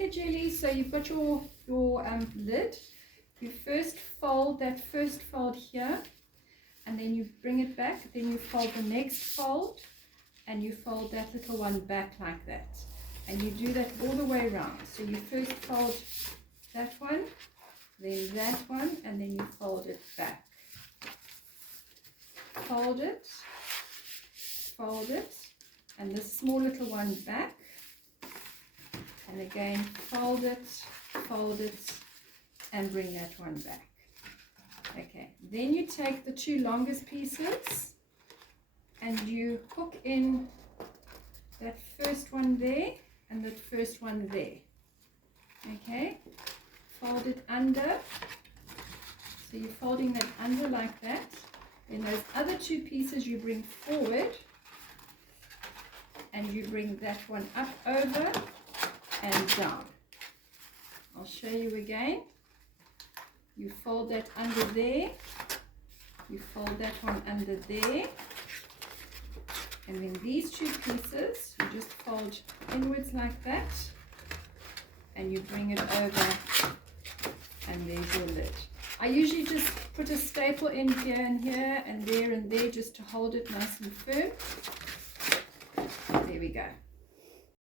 Okay, Jelly, so you've got your lid. You first fold that first fold here, and then you bring it back. Then you fold the next fold, and you fold that little one back like that. And you do that all the way around. So you first fold that one, then that one, and then you fold it back. Fold it, and this small little one back. And again, fold it, and bring that one back. Okay, then you take the two longest pieces and you hook in that first one there and that first one there. Okay, fold it under. So you're folding that under like that. Then those other two pieces you bring forward and you bring that one up over and down. I'll show you again. You fold that under there, you fold that one under there, and then these two pieces you just fold inwards like that, and you bring it over, and there's your lid. I usually just put a staple in here and here and there just to hold it nice and firm. There we go.